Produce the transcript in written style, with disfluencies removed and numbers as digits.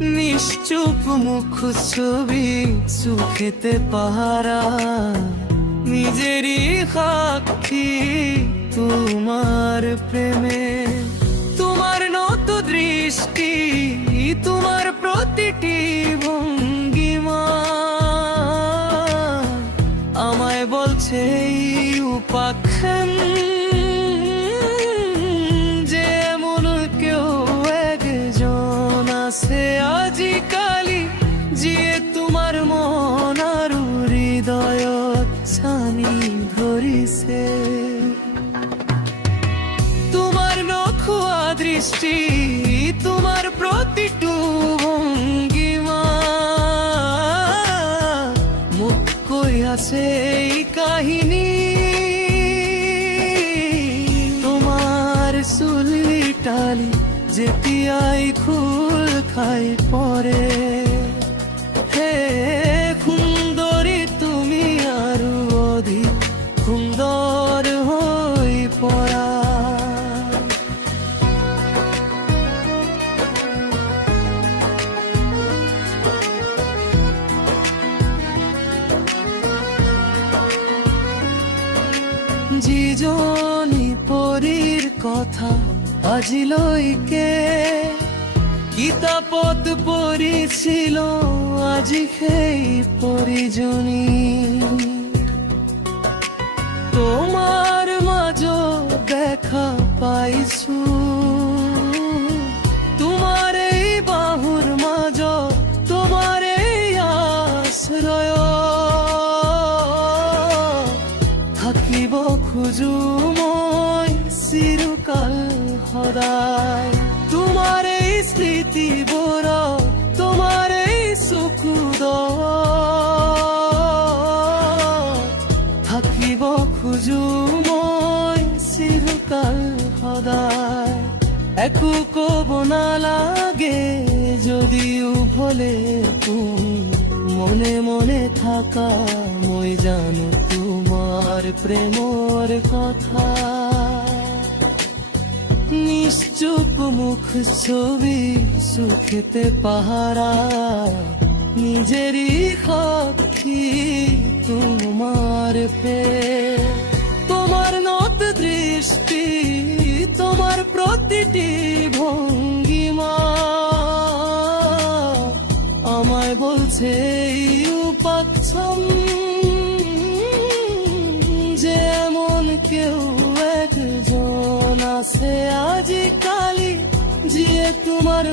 নিশ্চুপ মুখ ছবি সুখেতে পাহারা, নিজেরই সাক্ষী তোমার প্রেমে। তোমার নত দৃষ্টি, তোমার প্রতিটি ভঙ্গিমা আমায় বলছে এই উপাখ্যান যে এমন কেউ একজন আছে আজিকালি, যিয়ে তোমার মন আর হৃদয় ছানি ধরিছে। তোমার নখুয়া দৃষ্টি, তোমার প্রতিটু ভঙ্গিমা মুখ কই আছে এই কাহিনী। তোমার চুলি টালি যেতিয়াই খুল খাই পরে, হে সুন্দরী তুমি আরো অধিক সুন্দর হই পরা। যিজনী পরীর কথা আজিলৈকে কিতাপত পঢ়িছিল, আজি সেই পৰীজনী তোমাৰ মাজত দেখা পাইছো। তোমাৰ এই বাহুৰ মাজত, তোমাৰ এই আশ্ৰয় থাকিব খোজো মই চিৰকাল সদায়। তোমাৰ এই স্মৃতিবোৰ, তোমাৰ এই চকুত থাকিব খোজো মই চিৰকাল সদায়। একো ক'ব নালাগে যদিও ভলে তুমি মনে মনে থাকা, মই জানো তোমার প্রেমর কথা। নিশ্চুপ মুখ ছবি সুখেতে পাহারা, নিজেরই সাক্ষী তোমার প্রেম। তোমার নত দৃষ্টি, তোমার প্রতিটি ভঙ্গিমা আমায় বলছে এই উপাখ্যান যে এমন কেউ একজন আছে আজিকালি, যিয়ে তোমার